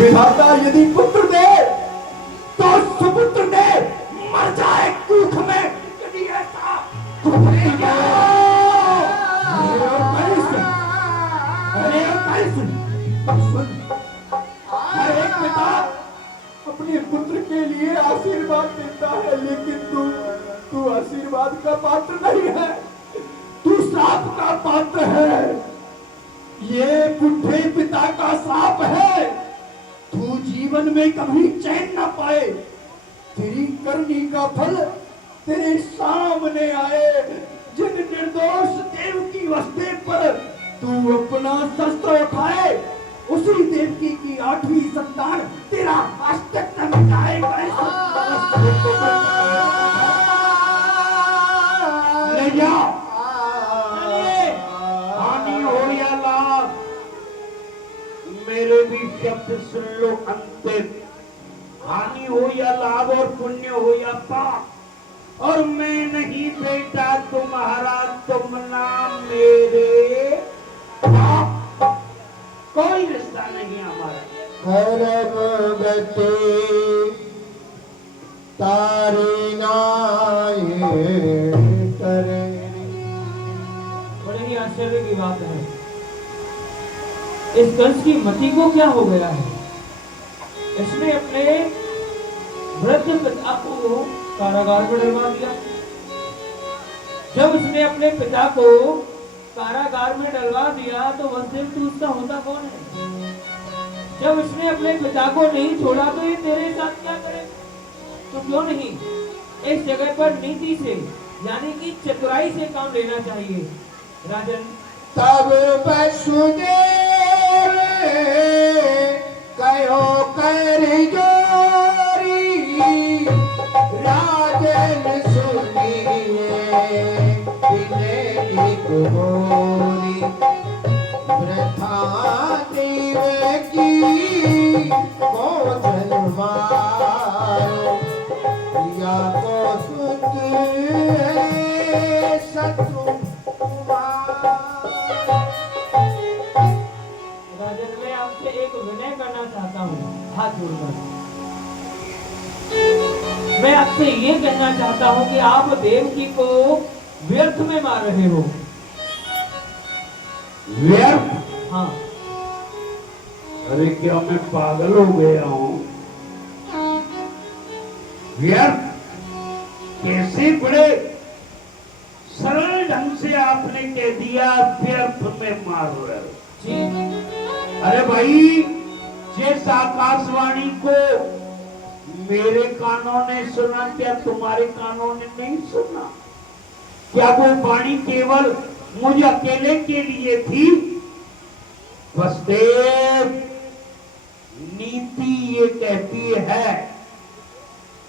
विधाता यदि पुत्र दे तो सुपुत्र दे, मर जाए कुख में, यदि ऐसा तो अरे हर एक पिता अपने पुत्र के लिए आशीर्वाद देता है, लेकिन तू आशीर्वाद का पात्र नहीं है, तू श्राप का पात्र है। ये बुढ़े पिता का श्राप है। तू जीवन में कभी चैन न पाए, तेरी करनी का फल तेरे सामने आए। जिन निर्दोष देव की वस्ते पर तू अपना शस्त्र उठाए, उसी देवकी की 8वीं संतान तेरा अस्तित्व मिटाएगा। ले जाओ, हानि हो या लाभ, मेरे भी शब्द सुन लो अंतिम। हानि हो या लाभ और पुण्य हो या पाप, और मैं नहीं बेटा तुम्हारा, तुम नाम मेरे बाप, कोई रिश्ता नहीं हमारा। करम गति तारी नाये करे। बड़े ही आश्चर्य की बात है, इस कंस की मति को क्या हो गया है? इसने अपने वृद्ध पिता को कारागार में डलवा दिया। जब इसने अपने पिता को कारागार में डलवा दिया तो वसुदेव तू उसका होता कौन है? जब इसने अपने पिता को नहीं छोड़ा तो ये तेरे साथ क्या करे? तो क्यों नहीं इस जगह पर नीति से, यानी कि चतुराई से काम लेना चाहिए। राजन, तब वसुदेव कहो कर जोरी, राजन सुनिए गोरी, वृथा देव की भोजन मारो, या को सुत शत्रु राजन, मैं आपसे एक विनय करना चाहता हूँ, हाथ जोड़कर। मैं आपसे ये कहना चाहता हूँ कि आप देवकी को व्यर्थ में मार रहे हो। व्यर्थ? हाँ। अरे क्या मैं पागल हो गया हूँ? व्यर्थ कैसे? बड़े सरल ढंग से आपने कह दिया व्यर्थ में मार रहे हो। जी। अरे भाई, जिस आकाशवाणी को मेरे कानों ने सुना, क्या तुम्हारे कानों ने नहीं सुना? क्या वो वाणी केवल मुझे अकेले के लिए थी? वसुदेव, नीति ये कहती है,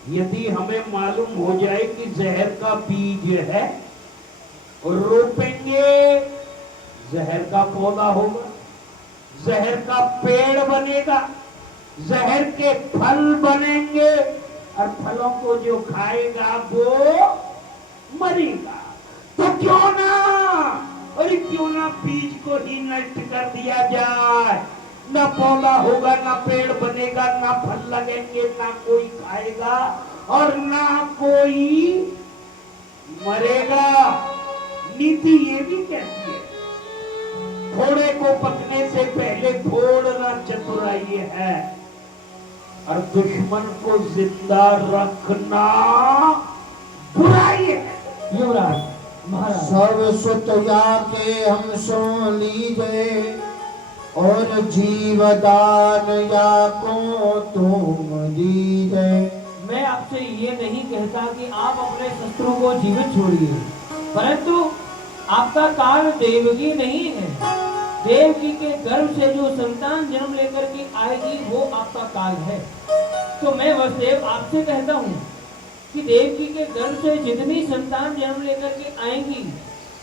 यदि हमें मालूम हो जाए कि जहर का बीज है, रोपेंगे, जहर का पौधा होगा, जहर का पेड़ बनेगा, जहर के फल बनेंगे, और फलों को जो खाएगा वो मरेगा। तो क्यों ना, अरे क्यों ना बीज को ही नष्ट कर दिया जाए? ना पौधा होगा, ना पेड़ बनेगा, ना फल लगेंगे, ना कोई खाएगा और ना कोई मरेगा। नीति ये भी कहती है, घोड़े को पकने से पहले फोड़ना चतुराई है, और दुश्मन को जिंदा रखना बुराई है। युवराज महाराज, सब सुतया के हम सुन लीजिए, और जीवदान या को तुम दीजिए। मैं आपसे ये नहीं कहता कि आप अपने शत्रु को जीवित छोड़िए, परंतु आपका काल देवकी नहीं है। देवकी के गर्भ से जो संतान जन्म लेकर के आएगी वो आपका काल है। तो मैं वसुदेव आपसे कहता हूँ कि देवकी के गर्भ से जितनी संतान जन्म लेकर के आएंगी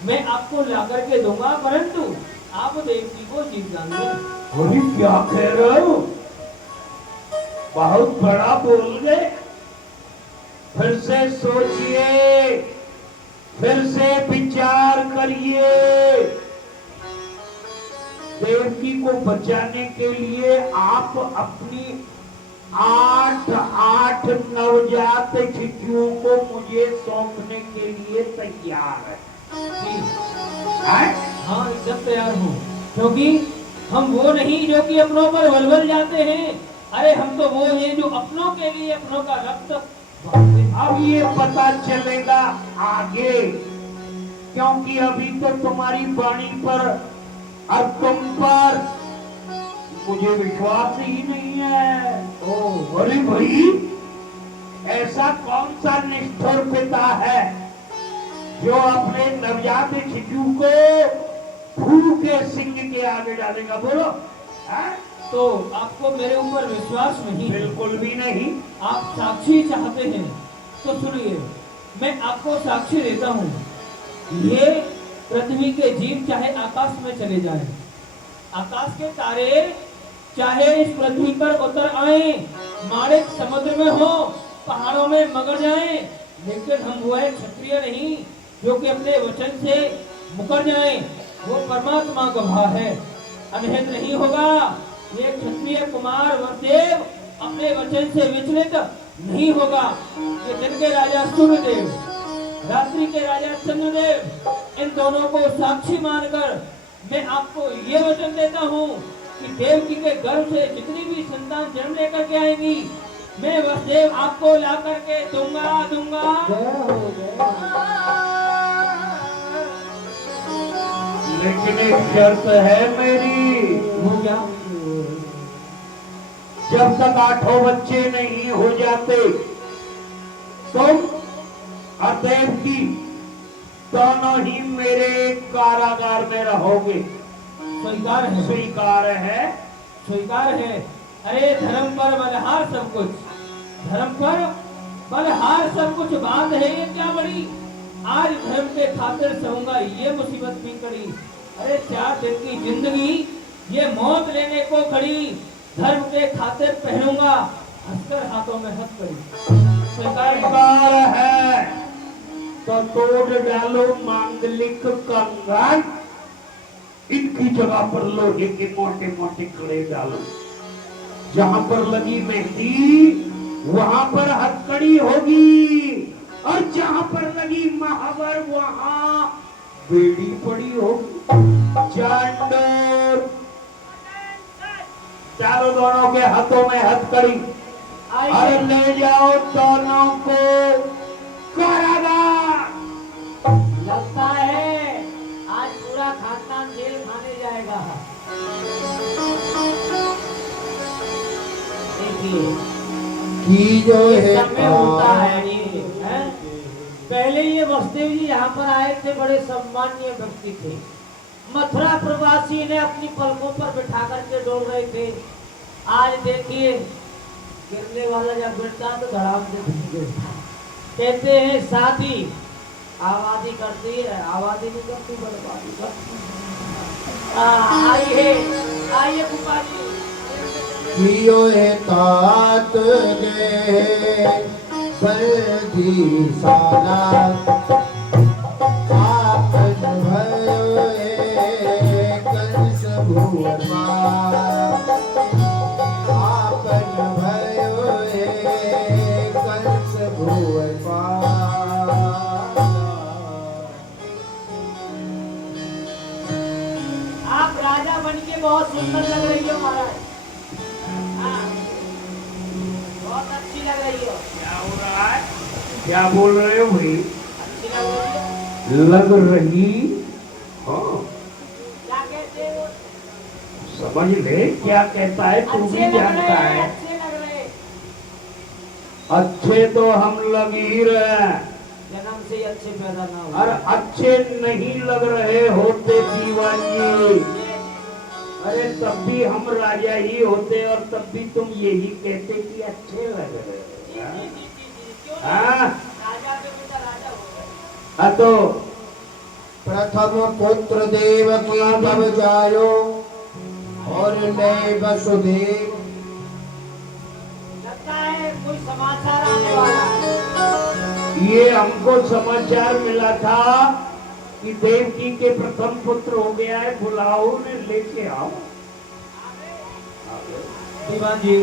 मैं आपको ला करके दूंगा, परंतु आप देवकी को जीवदान दें। अरे क्या कह रहे हो? बहुत बड़ा बोल गए। फिर से सोचिए, फिर से विचार करिए। देवकी को बचाने के लिए आप अपनी 8 नवजात शिशुओं को मुझे सौंपने के लिए तैयार है? हाँ एकदम तैयार हूँ, क्योंकि हम वो नहीं जो कि अपनों पर वलवल जाते हैं। अरे हम तो वो हैं जो अपनों के लिए अपनों का रक्त बहाते हैं। अब ये पता चलेगा आगे, क्योंकि अभी तो तुम्हारी वाणी पर और तुम पर मुझे विश्वास ही नहीं है। ओ अरे भाई, ऐसा कौन सा निष्ठुर पिता है जो अपने नवजात शिशु को भूखे सिंह के आगे डालेगा? बोलो। है? तो आपको मेरे ऊपर विश्वास नहीं है? बिल्कुल भी नहीं। आप साक्षी चाहते हैं तो सुनिए, मैं आपको साक्षी देता हूँ। ये पृथ्वी के जीव चाहे आकाश में चले जाएं, आकाश के तारे चाहे इस पृथ्वी पर उतर आए, माणिक समुद्र में हो, पहाड़ों में मगर जाएं, लेकिन हम वो है क्षत्रिय नहीं जो कि अपने वचन से मुकर जाएं। वो परमात्मा गवाह है, अनहित नहीं होगा। ये क्षत्रिय कुमार वसुदेव अपने वचन से विचलित नहीं होगा। ये दिन के राजा सूर्यदेव, रात्रि के राजा चंद्रदेव, इन दोनों को साक्षी मानकर मैं आपको ये वचन देता हूँ कि देवकी के गर्भ से जितनी भी संतान जन्म लेकर के आएंगी, मैं वसुदेव आपको ला करके दूंगा। लेकिन एक शर्त है मेरी। वो क्या? जब तक 8 बच्चे नहीं हो जाते तुम और देवकी दोनों ही मेरे कारागार में रहोगे। स्वीकार है? स्वीकार है। स्वीकार है। अरे धर्म पर बलहार सब कुछ, धर्म पर बलहार सब कुछ बात है। ये क्या बड़ी आज धर्म के खातिर सहूंगा ये मुसीबत भी कड़ी। अरे 4 दिन की जिंदगी ये मौत लेने को खड़ी, धर्म के खातिर पहनूंगा हंसकर हाथों में हथकड़ी। स्वीकार है तो तोड़ डालो मांगलिक कंगन, इनकी जगह पर लोहे के मोटे मोटे कड़े डालो। जहां पर लगी मेहंदी वहां पर हथकड़ी होगी, और जहां पर लगी महावर वहां बेड़ी पड़ी होगी। चांडोर चारों दोनों के हाथों में हथकड़ी, और ले जाओ दोनों को कारागार। लगता है आज पूरा खानदान जेल खाने जाएगा। देखिए की जो ये है समय होता है ये है? पहले ये वसुदेव जी यहाँ पर आए थे, बड़े सम्मानीय व्यक्ति थे। मथुरा प्रवासी ने अपनी पलकों पर बिठा करके डोल रहे थे। आज देखिए गिरने वाला जब गिरता तो धड़ाम से गिरता। कहते हैं शादी आबादी करती है, आबादी नहीं करती बर्बादी करती। आइए आइए फूफा जी। कियो है तात दे बल्दी साला, आपन भयो है कंस भुवन मार, आपन भयो है कंस भुवन मार। आप राजा बन के बहुत सुंदर लग रही हो महाराज। हाँ, बहुत अच्छी लग रही हो। क्या हो रहा है? क्या बोल रहे हो भाई? अच्छी लग रही है। लग रही? हाँ क्या कहते हो? समझ ले क्या कहता है, तू अच्छे भी लग जानता रहे है। हैं, अच्छे लग रहे हैं। अच्छे तो हम लग ही रहे हैं, जन्म से ही अच्छे पैदा ना हो। और अच्छे नहीं लग रहे होते दीवानी, अरे तब भी हम राजा ही होते, और तब भी तुम यही कहते कि अच्छे लग रहे हो। क्यों नहीं? हाँ? राजा के बेटा राजा हो गए। हाँ तो प्रथम पुत्र देवकी तब जायो, और ले वसुदेव। लगता है कोई समाचार आने वाला है। ये हमको समाचार मिला था कि देवकी के प्रथम पुत्र हो गया है, बुलाओ ने लेके आओ। दीवान जी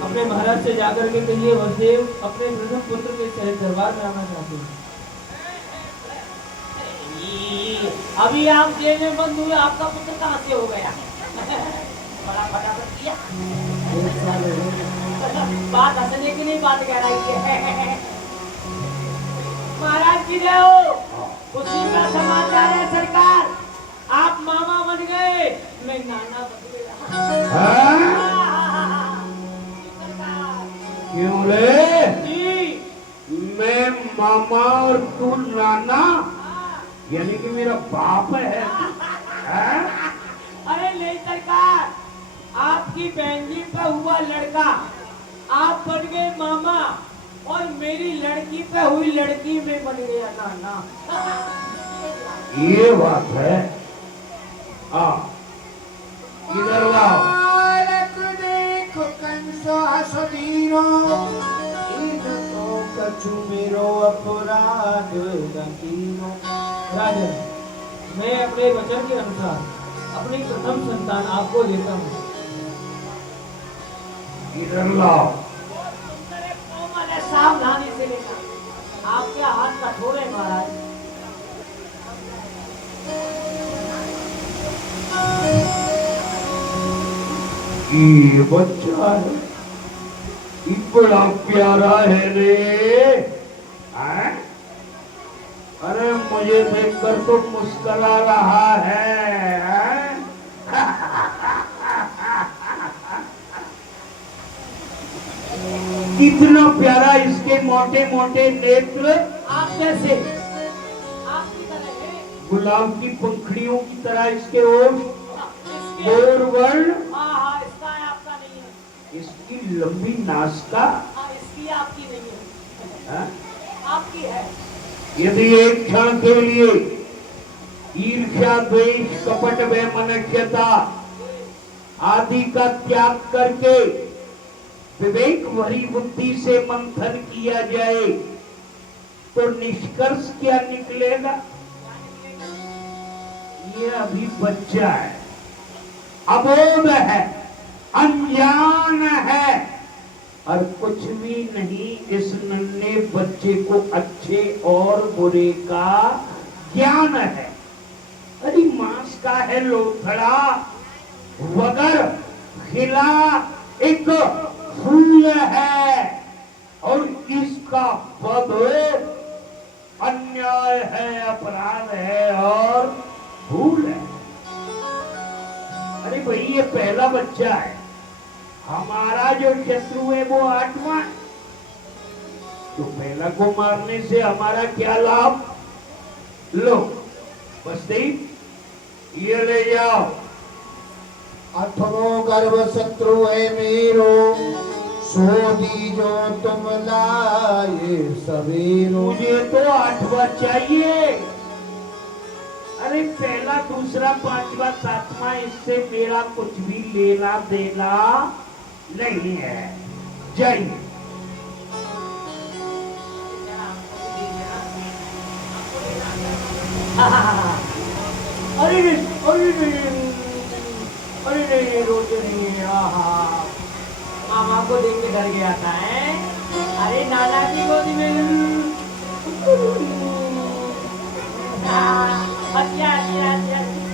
अपने महाराज से जाकर के कहिए वसुदेव अपने प्रथम पुत्र के सहित दरबार में आना चाहते हैं। अभी आप जेल में बंद हुए, आपका पुत्र कहाँ से हो गया? बड़ा फटाफट किया। बात हंसने की नहीं, बात कह रही है। महाराज जी रहो, उसी का समाचार है सरकार, आप मामा बन गए, मैं नाना बन गया। क्यों रे? जी मैं मामा और तू नाना, यानी कि मेरा बाप है, हैं? अरे नहीं सरकार, आपकी बहन जी पे हुआ लड़का, आप बन गए मामा, और मेरी लड़की पे हुई लड़की में बन गया नाना। ये बात है। हाँ, इधर लाओ। बालक देखो कंसो हसदीनो, इनको कछु मेरो अपराध दकीनो। राजन मैं अपने वचन के अनुसार अपनी प्रथम संतान आपको देता हूँ। इधर लाओ। कोमल है, सावधानी से लेना, आपके हाथ कठोर है महाराज। ये बच्चा है, ये बड़ा प्यारा है रे, हैं? अरे मुझे देखकर तो मुस्कुरा रहा है, हैं? कितना प्यारा इसके मोटे मोटे नेत्र, आप जैसे आपकी तरह है, गुलाब की पंखड़ियों की तरह इसके ओठ, इसके गोर वर्ण, हाँ इसका है, आपका नहीं है। इसकी लंबी नासिका, हाँ इसकी आपकी नहीं है, हैं? आपकी है। यदि एक क्षण के लिए ईर्ष्या द्वेष कपट व मनुष्यता आदि का त्याग करके विवेक भरी बुद्धि से मंथन किया जाए तो निष्कर्ष क्या निकलेगा? ये अभी बच्चा है, अबोध है, अनजान है, और कुछ भी नहीं। इस नन्हे बच्चे को अच्छे और बुरे का ज्ञान है। अरे मांस का है लोथड़ा, वगर खिला एक फूल है, और इसका वध अन्याय है, अपराध है और भूल है। अरे भाई ये पहला बच्चा है, हमारा जो शत्रु है वो 8वां, तो पहला को मारने से हमारा क्या लाभ? लो बस्ती ये ले जाओ। अठमो गर्भ शत्रु है मेरो, सो दीजो तुम लाए सवेरो। मुझे तो 8वां चाहिए। अरे पहला दूसरा 5वां 7वां इससे मेरा कुछ भी लेना देना नहीं है। जाइए। अरे नहीं रोते नहीं, मामा को देख के डर गया था है? अरे नाना की गोदी में अच्छा,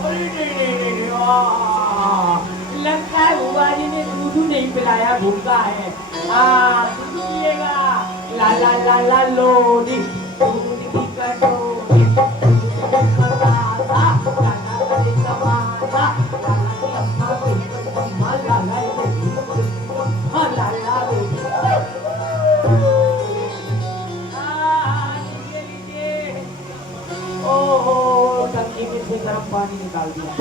अरे नहीं, लगता है बुआ जी ने दूध नहीं पिलाया, भूखा है। दूध पिएगा, ला ला ला ला लोडी, दूध की कटोरी, ओहो टंकी में से गर्म पानी निकाल दिया।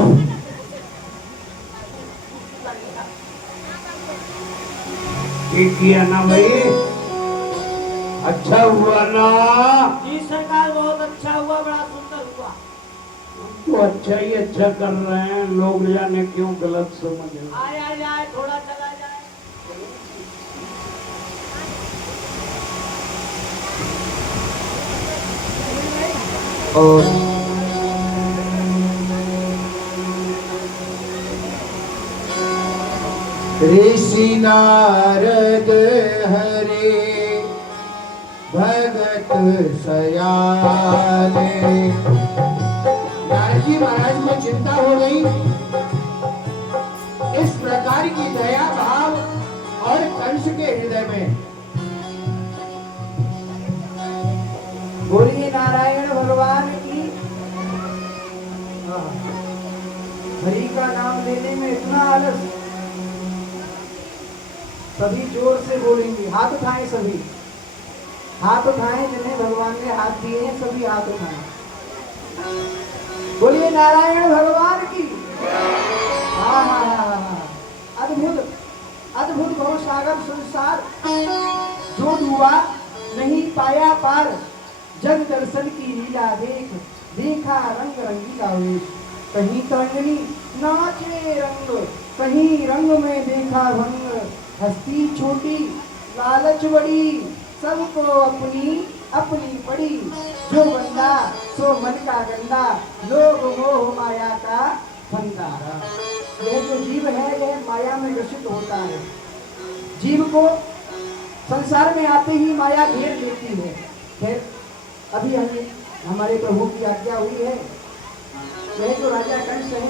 ठीक किया ना भाई, अच्छा हुआ ना? जी सरकार बहुत अच्छा हुआ, बड़ा सुंदर हुआ। तो अच्छा ही अच्छा कर रहे हैं, लोग जाने क्यों गलत समझ रहे हैं। आया जाए, थोड़ा चला जाए। और ऋषि नारद हरे भगत सयाने। नारद जी महाराज को चिंता हो गई। इस प्रकार की दया भाव और कंस के हृदय में। बोलिए नारायण भगवान की। हरि का नाम लेने में इतना आलस। सभी जोर से बोलेंगे, हाथ उठाएं सभी, हाथ उठाएं जिन्हें भगवान ने हाथ दिए हैं, सभी हाथ उठाएं। बोलिए नारायण भगवान की। हाँ हाँ हाँ हाँ, अद्भुत अद्भुत भव सागर संसार जो डूबा नहीं पाया पार, जग दर्शन की लीला देख देखा रंग रंगीला वेश। कहीं तरंगनी नाचे रंग, कहीं रंग में देखा भंग। हस्ती छोटी लालच बड़ी, सबको अपनी अपनी पड़ी। जो बंदा सो मन का गंदा, लोग मोह माया का फंदा। यह जो जीव है यह माया में ग्रसित होता है। जीव को संसार में आते ही माया घेर लेती है। फिर अभी हमारे प्रभु की आज्ञा हुई है। यह जो राजा कंस है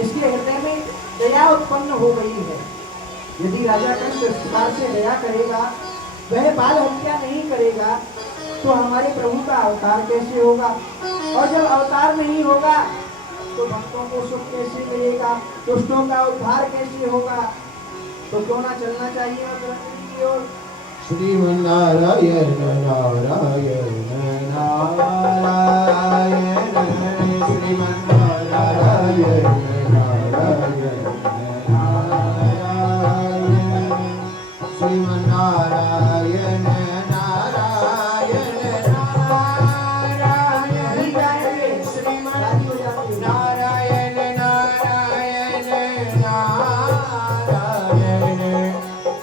इसके हृदय में दया उत्पन्न हो गई है। यदि राजा कंस इस प्रकार से दया करेगा, वह बाल हत्या नहीं करेगा, तो हमारे प्रभु का अवतार कैसे होगा? और जब अवतार नहीं होगा तो भक्तों को सुख कैसे मिलेगा? दुष्टों का उद्धार कैसे होगा? तो क्यों ना चलना चाहिए की ओर। श्रीमन्नारायण नारायण नारायण श्रीमन्नारायण नारायण श्रीमन्नारायण नारायण नारायण श्रीमन्नारायण नारायण नारायण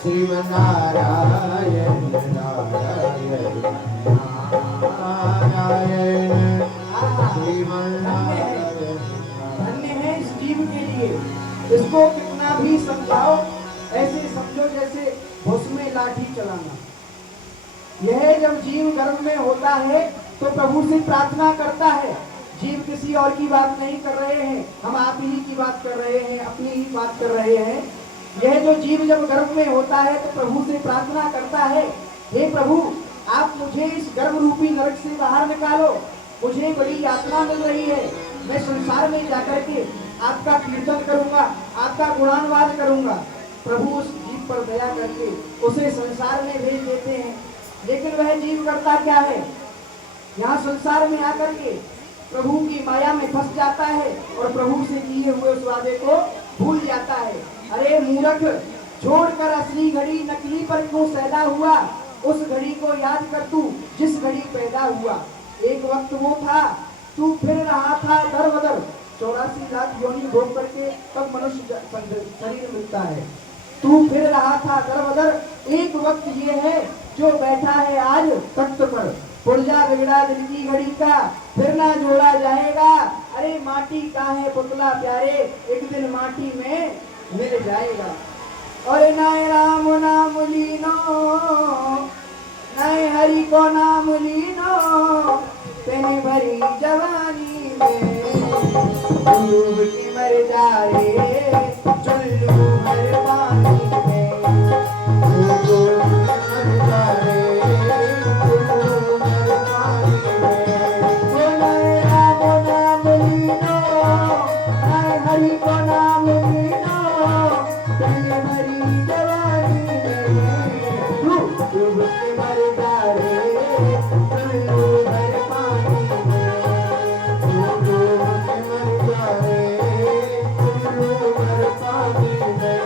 श्रीमन्नारायण नारायण श्रीमन्नारायण। धन्य है इस जीव के लिए। इसको कितना भी समझाओ ऐसे समझो जैसे भुस में लाठी चलाना। यह जब जीव गर्भ में होता है तो प्रभु से प्रार्थना करता है। जीव किसी और की बात नहीं कर रहे हैं, हम आप ही की बात कर रहे हैं, अपनी ही बात कर रहे हैं। यह जो जीव जब गर्भ में होता है तो प्रभु से प्रार्थना करता है, हे प्रभु आप मुझे इस गर्भ रूपी नरक से बाहर निकालो। मुझे बड़ी यातना मिल रही है, मैं संसार में जाकर के आपका कीर्तन करूंगा, आपका गुणानुवाद करूंगा। प्रभु उस जीव पर दया करके उसे संसार में भेज देते हैं। लेकिन वह जीव करता क्या है? यहाँ संसार में आकर के प्रभु की माया में फंस जाता है और प्रभु से किए हुए उस वादे को भूल जाता है। अरे मूर्ख, छोड़कर असली घड़ी नकली पर क्यों सैदा हुआ? उस घड़ी को याद कर तू जिस घड़ी पैदा हुआ। एक वक्त वो था तू फिर रहा था दर बदर, 84 लाख योनि भोग करके तब मनुष्य शरीर मिलता है। तू फिर रहा था दर बदर, एक वक्त ये है जो बैठा है आज तख्त पर। पुर्जा बिगड़ा दिल की घड़ी का, फिर ना जोड़ा जाएगा। अरे माटी का है पुतला प्यारे, एक दिन माटी में मिल जाएगा। और नाय राम नाम लीनो, नाय हरि को नाम लीनो, तेने भरी जवानी में डूब के मर जा रे चुल्लू हर पानी में। डूब के मर जा रे चुल्लू हर पानी में। ओ नाय राम नाम लीनो, नाय हरि को नाम लीनो, तेने भरी जवानी में डूब के मर जा रे चुल्लू हर पानी में। डूब के मर जा रे चुल्लू हर पानी में।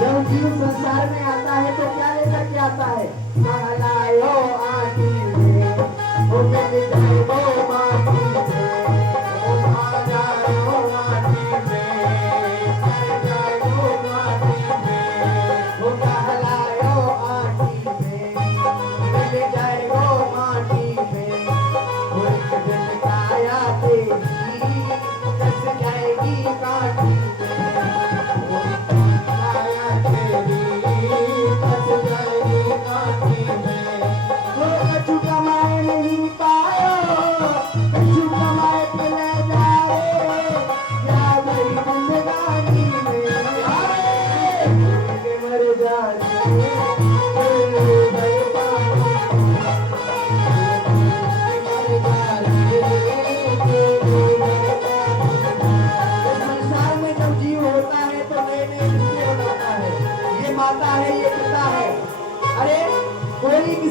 जब जीव संसार में आता है तो क्या लेकर के आता है?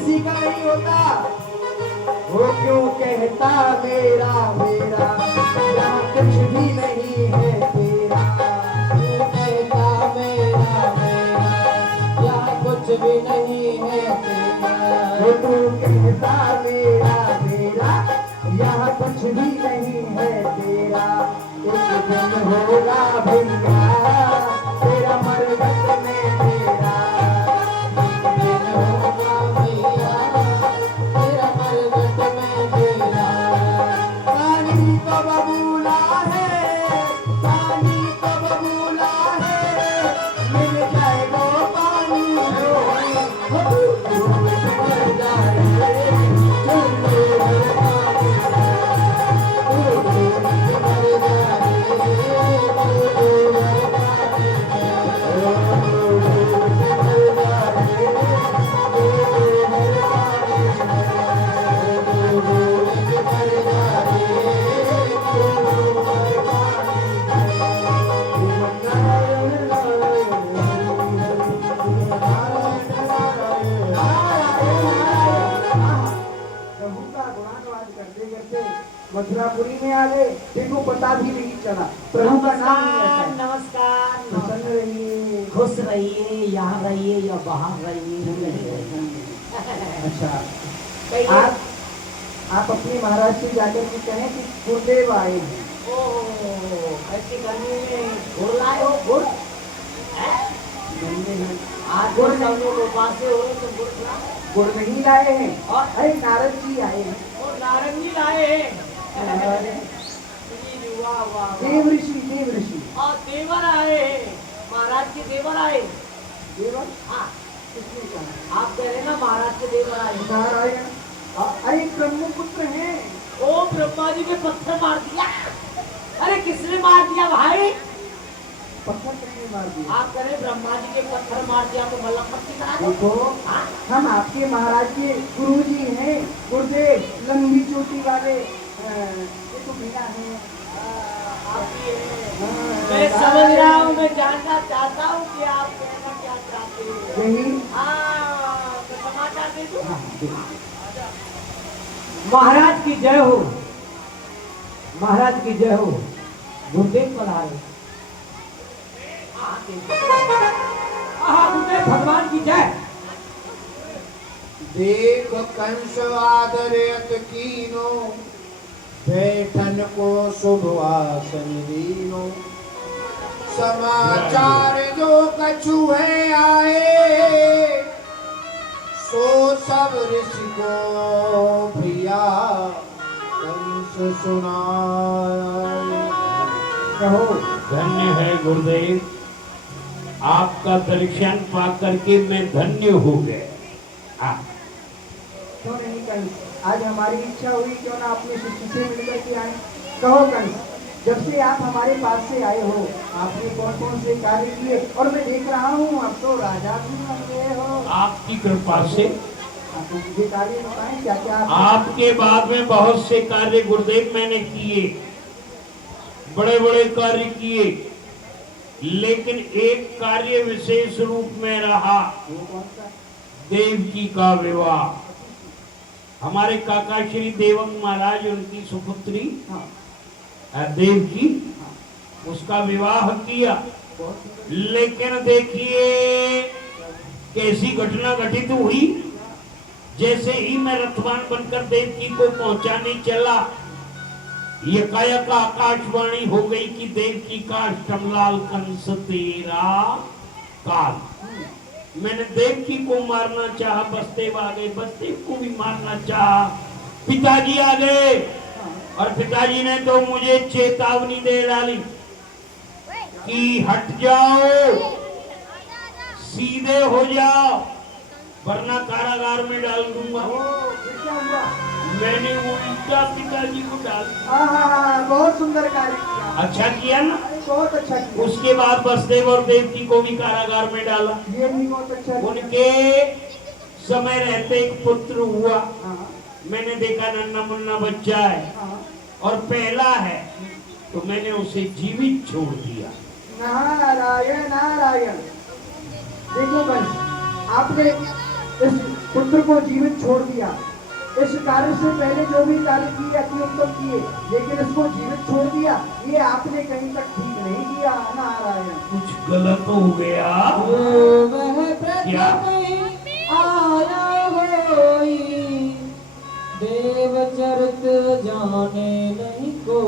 किसी का नहीं होता। वो क्यों कहता मेरा मेरा, यहाँ कुछ भी नहीं है तेरा। क्यों कहता मेरा मेरा, यहाँ कुछ भी नहीं है तेरा। वो तू कहता मेरा मेरा, यहाँ कुछ भी नहीं है तेरा। एक दिन होगा भैया तेरा मरगत में तेरा। एक दिन होगा भैया तेरा मरगट में तेरा। पानी का बबूला है, पानी का बबूला है, मिल जाए वो पानी मर जाए प्रभु का गुणानुवाद करते करते मथुरापुरी में आ गए। देखो पता भी नहीं चला, प्रभु का नाम नहीं ऐसा है। नमस्कार प्रसन्न रहिए। खुश रहिए, यहाँ रहिए या बाहर रहिए। अच्छा, कहिए। आप अपने महाराज से जाकर के कहें कि गुरुदेव आए हैं। ओह, ऐसी गर्मी में गुड़ लाए हो? गुड़ गंदे हैं। आज गुड़ सब लोग उपास हो रहे तो गुड़ लाए। गुड़ नहीं लाए हैं, और अरे नारद जी आए हैं। और नारंगी लाए हैं। अरे, वाह वाह वाह। देव ऋषि देव ऋषि और देवर आए हैं, महाराज के देवर आए। देवर हाँ, किसने कहा? आप कह रहे ना महाराज के देवर आए। नारायण, अरे ब्रह्म पुत्र हैं। ओ ब्रह्मा जी ने पत्थर मार दिया। अरे किसने मार दिया भाई? पत्थर किसने मार दिया? आप कह रहे ब्रह्मा जी के पत्थर मार दिया तो मल्लखपति करा दो। देखो, हाँ? हम आपके महाराज के गुरु जी हैं, गुरुदेव लंबी चोटी वाले। ये तो मेरा है। आप ये हाँ, मैं समझ रहा हूँ, मैं जानना चाहता हूँ कि आप कहना क्या चाहते हो। यही। हाँ, तो समाचार दे दो। हाँ, देखो। महाराज की जय हो, महाराज की जय हो। गुरुदेव पधारे। हाँ, गुरुदेव भगवान की जय। देख कंस आदरयत कीनो, बैठन को शुभ आसन दीनो। समाचार जो कछु है आए, सो सब ऋषि को भैया कंस सुनाए। कहो। धन्य है गुरुदेव, आपका दर्शन पा करके मैं धन्य हो गया। क्यों नहीं कंस, आज हमारी इच्छा हुई क्यों ना अपने शिष्य से मिलकर के आए। कहो कंस, जब से आप हमारे पास से आए हो आपने कौन कौन से कार्य किए, और मैं देख रहा हूँ अब तो राजा भी बन गए हो। आपकी कृपा से आप मुझे कार्य बताएं क्या क्या आपके बाद में बहुत से कार्य गुरुदेव मैंने किए, बड़े बड़े कार्य किए, लेकिन एक कार्य विशेष रूप में रहा, वो कौन सा? देवकी का विवाह। हमारे काका श्री देवंग महाराज उनकी सुपुत्री हाँ, देवकी, उसका विवाह किया। बहुत सुंदर। लेकिन देखिए कैसी घटना घटित हुई। जैसे ही मैं रथवान बनकर देवकी को पहुंचाने चला, यकायक आकाशवाणी हो गई कि देवकी का अष्टमलाल कंस तेरा काल। मैंने देवकी को मारना चाहा, बसदेव आ गए, बसदेव को भी मारना चाहा, पिताजी आ गए, और पिताजी ने तो मुझे चेतावनी दे डाली कि हट जाओ, सीधे हो जाओ, वरना कारागार में डाल दूंगा। फिर क्या हुआ? मैंने उल्टा पिताजी को डाल दिया। हाँ, बहुत सुंदर कार्य किया। अच्छा किया ना। अरे बहुत अच्छा किया। उसके बाद बसदेव और देवकी को भी कारागार में डाला। ये भी बहुत अच्छा किया। उनके समय रहते एक पुत्र हुआ। हाँ, मैंने देखा नन्ना मुन्ना बच्चा है हाँ। और पहला है, तो मैंने उसे जीवित छोड़ दिया। नारायण नारायण। देखो बस, आपने इस पुत्र को जीवित छोड़ दिया। इस कार्य से पहले जो भी कार्य किए अति उत्तम किए, लेकिन इसको जीवित छोड़ दिया, ये आपने कहीं तक ठीक नहीं किया नारायण। कुछ गलत हो गया वह क्या? आया होई देव चरित जाने नहीं को।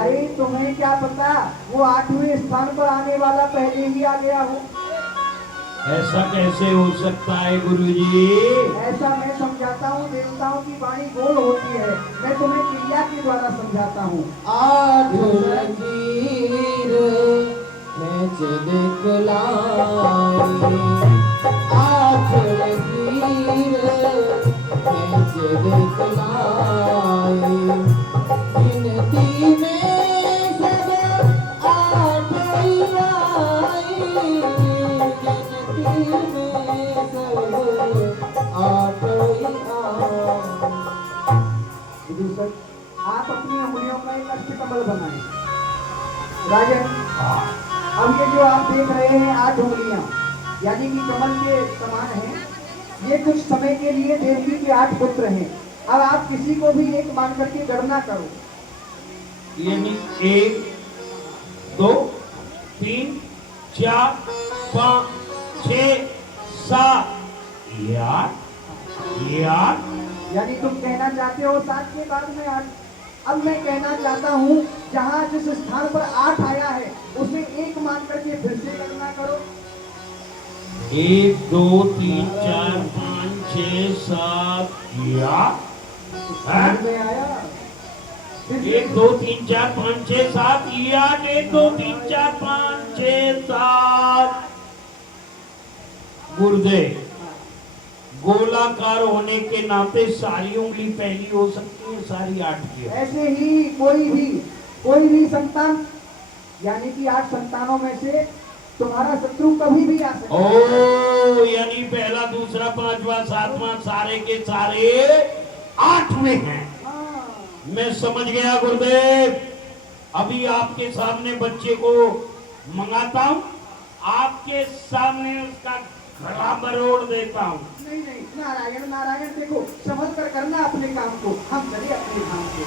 अरे तुम्हें क्या पता, वो 8वें स्थान पर आने वाला पहले ही आ गया हो। ऐसा कैसे हो सकता है गुरुजी? ऐसा मैं समझाता हूँ, देवताओं की वाणी गोल होती है, मैं तुम्हें क्रिया के द्वारा समझाता हूँ। आठ लकीर खींच दिखलाई, आठ लकीर खींच दिखलाई, गिनती में सब आठ ही आई, गिनती में सब आठ ही आई। विदूषक, आप अपनी उंगलियों का एक अष्टकमल बनाएं। राजन, अब ये जो आप देख रहे हैं 8 उंगलियां, यानी कि कमल के समान हैं, ये कुछ समय के लिए देवकी के 8 पुत्र हैं। अब आप किसी को भी एक मान करके गणना करो। यानी 1 2 3 4 5 6 7 ये 8 यानी तुम कहना चाहते हो 7 के बाद में 8। अब मैं कहना चाहता हूँ, जहाँ जिस स्थान पर 8 आया है उसे 1 मान करके फिर से गणना करो। 1 2 3 4 5 6 7 समझ में आया? 1 2 3 4 5 6 7 ये 8 1 2 3 4 5 6 7। गुरुदेव, गोलाकार होने के नाते सारी उंगली पहली हो सकती है, सारी 8 की हो। ऐसे ही कोई भी संतान, यानी कि 8 संतानों में से तुम्हारा शत्रु कभी भी आ सकता है। ओ, यानी पहला दूसरा पांचवा सातवां सारे के सारे 8 में हैं। हाँ। मैं समझ गया गुरुदेव। अभी आपके सामने बच्चे को मंगाता हूँ, आपके सामने उसका गला मरोड़ देता हूँ। नहीं नहीं, नारायण नारायण, देखो समझ कर करना अपने काम को, हम चले अपने काम को।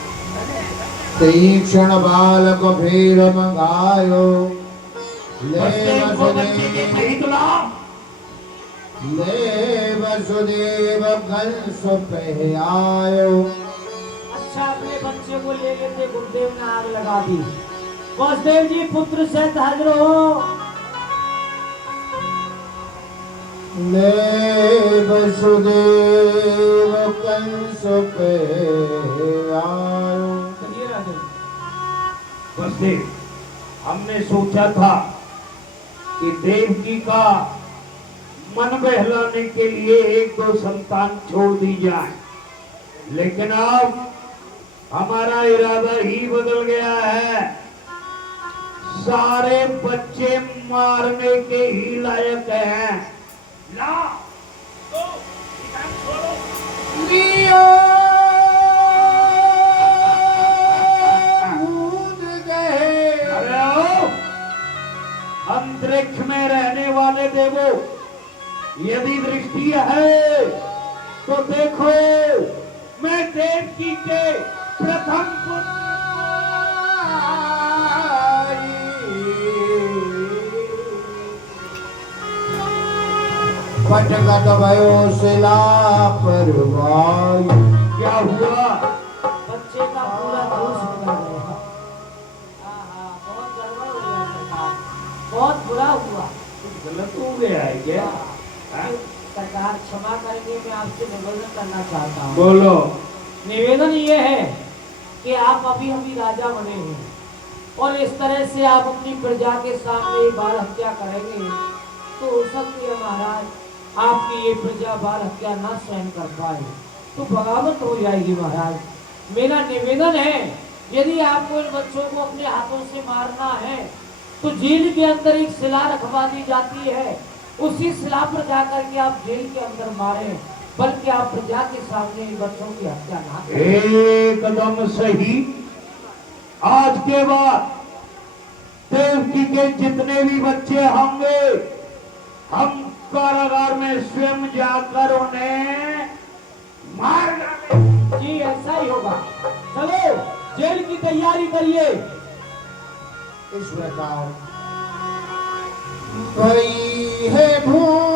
तीक्ष्ण बालक फिर मंगायो, ले बच्चे के खरीद लाओ। ले वसुदेव कंस पे आयो। अच्छा, अपने बच्चे को ले लेते गुरुदेव ने आग लगा दी। वासुदेव जी पुत्र से हाजिर हो। ले वसुदेव कंस पे आयो। कहिए राजन। वसुदेव, हमने सोचा था कि देवकी का मन बहलाने के लिए 1-2 संतान छोड़ दी जाए, लेकिन अब हमारा इरादा ही बदल गया है। सारे बच्चे मारने के ही लायक हैं। ला तो इधर छोड़ो। अरे आओ, अंतरिक्ष में रहने वाले देवो, यदि दृष्टि है तो देखो, मैं देवकी के प्रथम पुत्र पटकट भयो शिला पर वायु। क्या हुआ? बच्चे का पूरा दोष निकल गया। आहा, बहुत गड़बड़ हो गया सरकार, बहुत बुरा हुआ। कुछ गलत हो गया है क्या? हाँ? सरकार क्षमा करेंगे, मैं आपसे निवेदन करना चाहता हूँ। बोलो। निवेदन ये है कि आप अभी अभी राजा बने हैं और इस तरह से आप अपनी प्रजा के सामने बाल हत्या करेंगे तो हो सकती है महाराज आपकी ये प्रजा बाल हत्या न सहन कर पाए, तो बगावत हो जाएगी महाराज। मेरा निवेदन है, यदि आपको इन बच्चों को अपने हाथों से मारना है तो जेल के अंदर एक शिला रखवा दी जाती है, उसी शिला पर जाकर के आप जेल के अंदर मारें, बल्कि आप प्रजा के सामने इन बच्चों की हत्या ना करें। एकदम सही। आज के बाद देवकी के जितने भी बच्चे होंगे, हम कारागार में स्वयं जाकर उन्हें मार डाले। जी ऐसा ही होगा। चलो जेल की तैयारी करिए। इस प्रकार गई है ढूंढ